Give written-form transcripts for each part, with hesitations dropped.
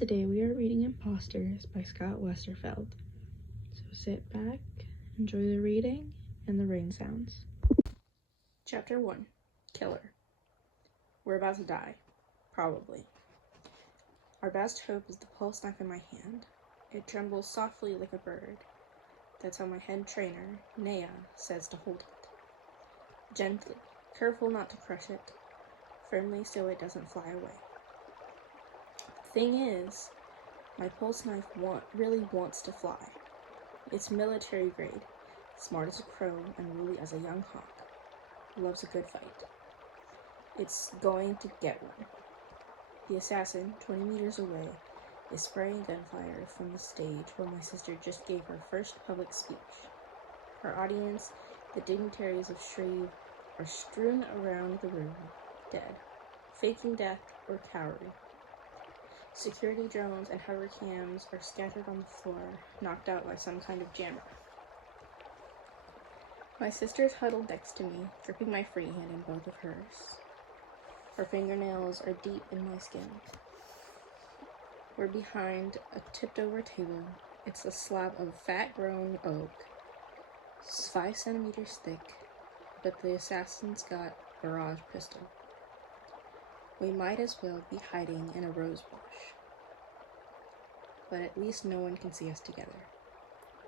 Today we are reading Imposters by Scott Westerfeld. So sit back, enjoy the reading, and the rain sounds. Chapter 1. Killer. We're about to die. Probably. Our best hope is the pulse knife in my hand. It trembles softly like a bird. That's how my head trainer, Naya, says to hold it. Gently, careful not to crush it, firmly so it doesn't fly away. Thing is, my pulse knife really wants to fly. It's military grade, smart as a crow and woolly as a young hawk. Loves a good fight. It's going to get one. The assassin, 20 meters away, is spraying gunfire from the stage while my sister just gave her first public speech. Her audience, the dignitaries of Shreve, are strewn around the room, dead, faking death or cowering. Security drones and hover cams are scattered on the floor, knocked out by some kind of jammer. My sister's huddled next to me, gripping my free hand in both of hers. Her fingernails are deep in my skin. We're behind a tipped-over table. It's a slab of fat-grown oak, 5 centimeters thick, but the assassin's got a barrage pistol. We might as well be hiding in a rose bush. But at least no one can see us together.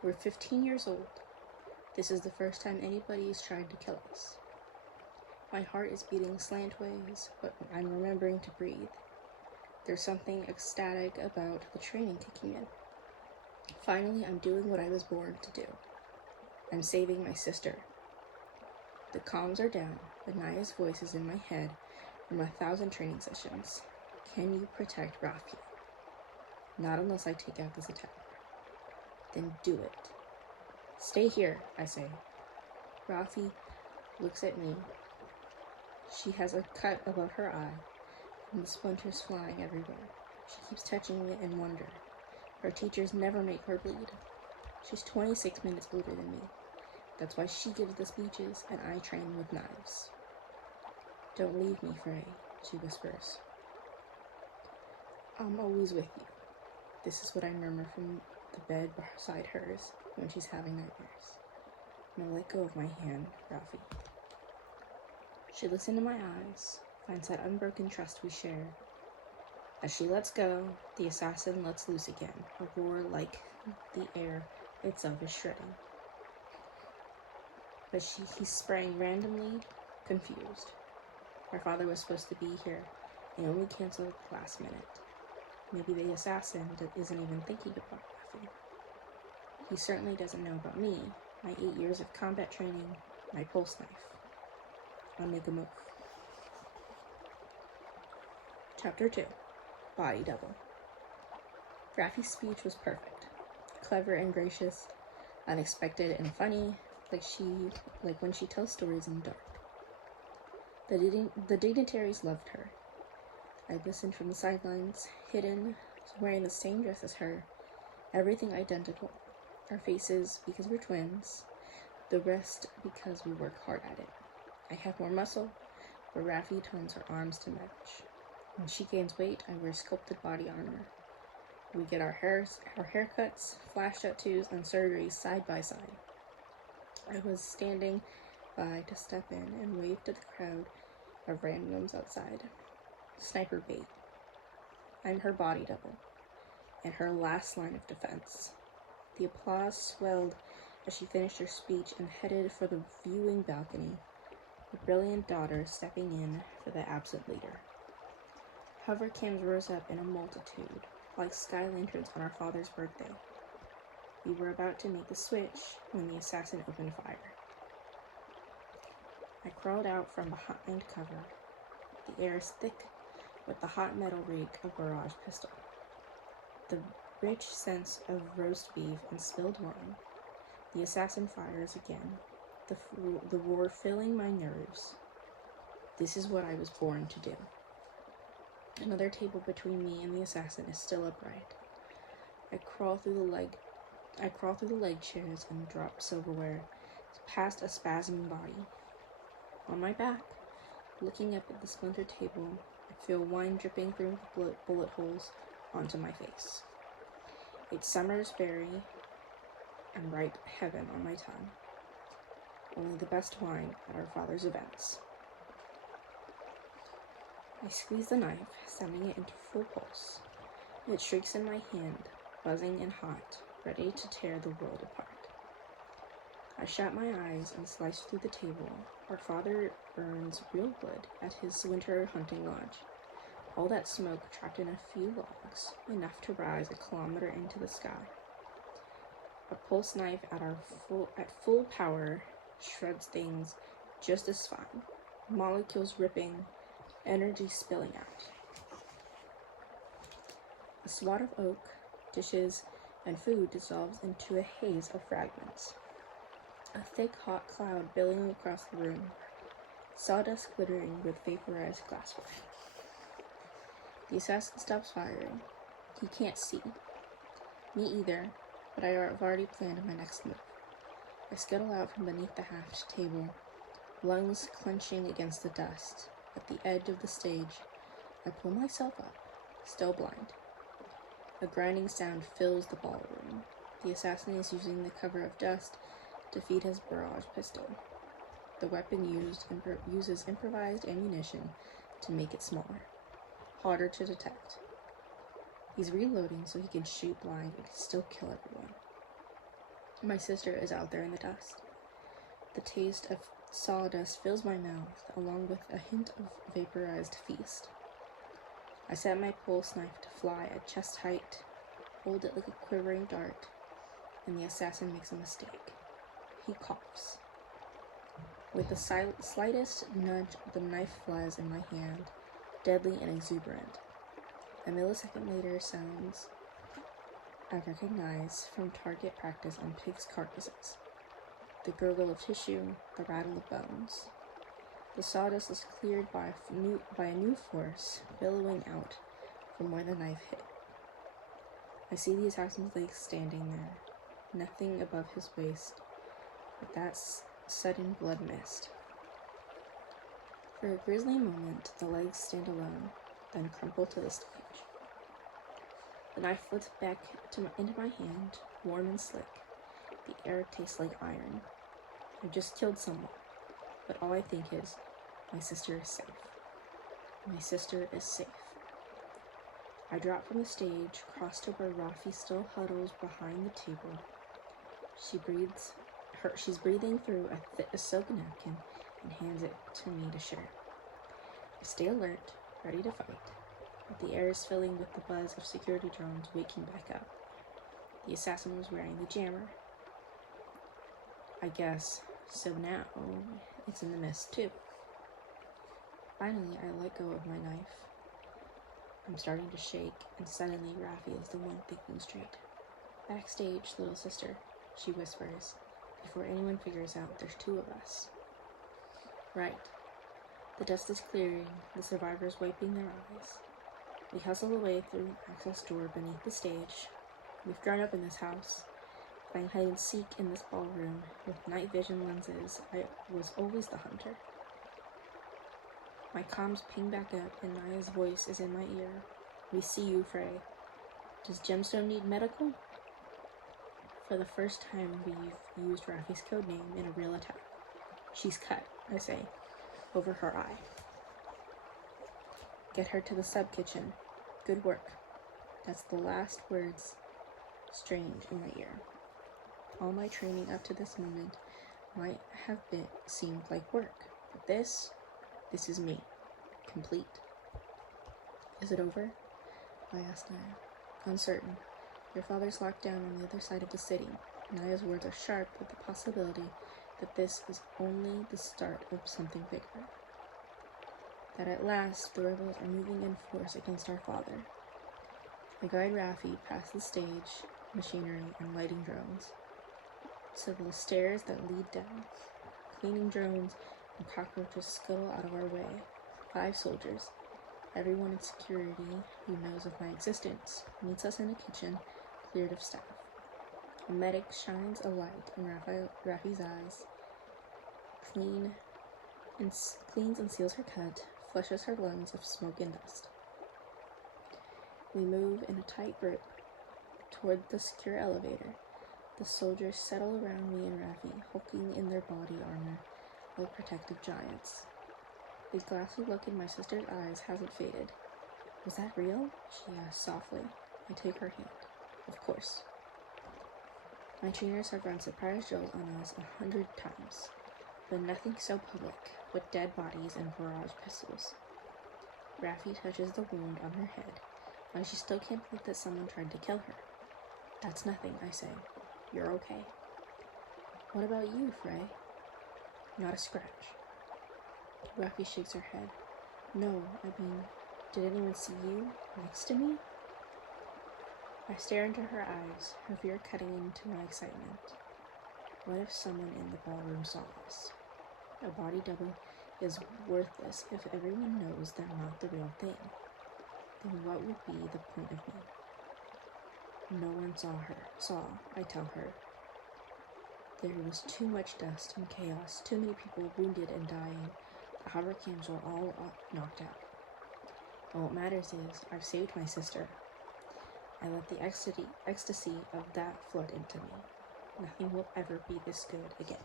We're 15 years old. This is the first time anybody's tried to kill us. My heart is beating slantways, but I'm remembering to breathe. There's something ecstatic about the training kicking in. Finally, I'm doing what I was born to do. I'm saving my sister. The comms are down, but Naya's voice is in my head from 1,000 training sessions. Can you protect Rafi? Not unless I take out this attacker. Then do it. Stay here, I say. Rafi looks at me. She has a cut above her eye, and the splinters flying everywhere. She keeps touching it in wonder. Her teachers never make her bleed. She's 26 minutes older than me. That's why she gives the speeches, and I train with knives. Don't leave me, Frey, she whispers. I'm always with you. This is what I murmur from the bed beside hers when she's having nightmares. Now let go of my hand, Rafi. She looks into my eyes, finds that unbroken trust we share. As she lets go, the assassin lets loose again, a roar like the air itself is shredding. But he's spraying randomly, confused. Our father was supposed to be here, and only canceled at the last minute. Maybe the assassin isn't even thinking about Rafi. He certainly doesn't know about me, my 8 years of combat training, my pulse knife. I'll make a move. Chapter 2. Body Double. Rafi's speech was perfect. Clever and gracious, unexpected and funny, like when she tells stories in the dark. The dignitaries loved her. I listened from the sidelines, hidden, wearing the same dress as her, everything identical. Our faces because we're twins, the rest because we work hard at it. I have more muscle, but Rafi tones her arms to match. When she gains weight, I wear sculpted body armor. We get our haircuts, flash tattoos, and surgeries side by side. I was standing by to step in and wave to the crowd of randoms outside. Sniper bait. I'm her body double, and her last line of defense. The applause swelled as she finished her speech and headed for the viewing balcony, the brilliant daughter stepping in for the absent leader. Hover cams rose up in a multitude, like sky lanterns on our father's birthday. We were about to make the switch when the assassin opened fire. I crawled out from behind cover. The air is thick with the hot metal reek of barrage pistol. The rich sense of roast beef and spilled wine. The assassin fires again, the roar filling my nerves. This is what I was born to do. Another table between me and the assassin is still upright. I crawl through the leg chairs and drop silverware past a spasming body. On my back, looking up at the splintered table, I feel wine dripping through bullet holes onto my face. It's summer's berry and ripe heaven on my tongue. Only the best wine at our father's events. I squeeze the knife, sending it into full pulse. It shrieks in my hand, buzzing and hot, ready to tear the world apart. I shut my eyes and slice through the table. Our father burns real wood at his winter hunting lodge. All that smoke trapped in a few logs, enough to rise a kilometer into the sky. A pulse knife at full power shreds things just as fine, molecules ripping, energy spilling out. A swat of oak, dishes, and food dissolves into a haze of fragments. A thick, hot cloud billowing across the room, sawdust glittering with vaporized glassware. The assassin stops firing. He can't see. Me either, but I've already planned my next move. I scuttle out from beneath the halved table, lungs clenching against the dust. At the edge of the stage, I pull myself up, still blind. A grinding sound fills the ballroom. The assassin is using the cover of dust to feed his barrage pistol. The weapon uses improvised ammunition to make it smaller, harder to detect. He's reloading so he can shoot blind and still kill everyone. My sister is out there in the dust. The taste of sawdust fills my mouth, along with a hint of vaporized feast. I set my pulse knife to fly at chest height, hold it like a quivering dart, and the assassin makes a mistake. He coughs. With the slightest nudge, the knife flies in my hand, deadly and exuberant. A millisecond later, sounds I recognize from target practice on pigs' carcasses. The gurgle of tissue, the rattle of bones. The sawdust is cleared by a new force billowing out from where the knife hit. I see the assassin's legs standing there, nothing above his waist, but that sudden blood mist. For a grisly moment, the legs stand alone, then crumple to the stage. The knife flips back into my hand, warm and slick. The air tastes like iron. I've just killed someone, but all I think is, my sister is safe. My sister is safe. I drop from the stage, cross to where Rafi still huddles behind the table. She's breathing through a silk napkin and hands it to me to share. I stay alert, ready to fight, but the air is filling with the buzz of security drones waking back up. The assassin was wearing the jammer. I guess, so now it's in the mist too. Finally, I let go of my knife. I'm starting to shake, and suddenly Rafi is the one thinking straight. Backstage, little sister, she whispers, before anyone figures out there's two of us. Right. The dust is clearing, the survivors wiping their eyes. We hustle away through an access door beneath the stage. We've grown up in this house, playing hide and seek in this ballroom. With night vision lenses, I was always the hunter. My comms ping back up, and Naya's voice is in my ear. We see you, Frey. Does Gemstone need medical? For the first time, we've used Rafi's codename in a real attack. She's cut, I say, over her eye. Get her to the sub-kitchen. Good work. That's the last words strange in my ear. All my training up to this moment might have seemed like work, but this is me. Complete. Is it over? I asked Naya. Uncertain. Your father's locked down on the other side of the city. Naya's words are sharp with the possibility that this is only the start of something bigger. That at last the rebels are moving in force against our father. I guide Rafi past the stage, machinery, and lighting drones, to the stairs that lead down. Cleaning drones and cockroaches scuttle out of our way. 5 soldiers, everyone in security who knows of my existence, meets us in a kitchen cleared of staff. A medic shines a light in Rafi's eyes, cleans and seals her cut, flushes her lungs of smoke and dust. We move in a tight group toward the secure elevator. The soldiers settle around me and Rafi, hulking in their body armor like protective giants. The glassy look in my sister's eyes hasn't faded. Was that real? She asks softly. I take her hand. Of course. My trainers have run surprise drills on us 100 times, but nothing so public, with dead bodies and barrage pistols. Rafi touches the wound on her head, and she still can't believe that someone tried to kill her. That's nothing, I say. You're okay. What about you, Frey? Not a scratch. Rafi shakes her head. No, did anyone see you next to me? I stare into her eyes, her fear cutting into my excitement. What if someone in the ballroom saw us? A body double is worthless if everyone knows they're not the real thing. Then what would be the point of me? No one saw, I tell her. There was too much dust and chaos, too many people wounded and dying. The hover cams were all knocked out. But what matters is, I've saved my sister. I let the ecstasy of that flood into me. Nothing will ever be this good again.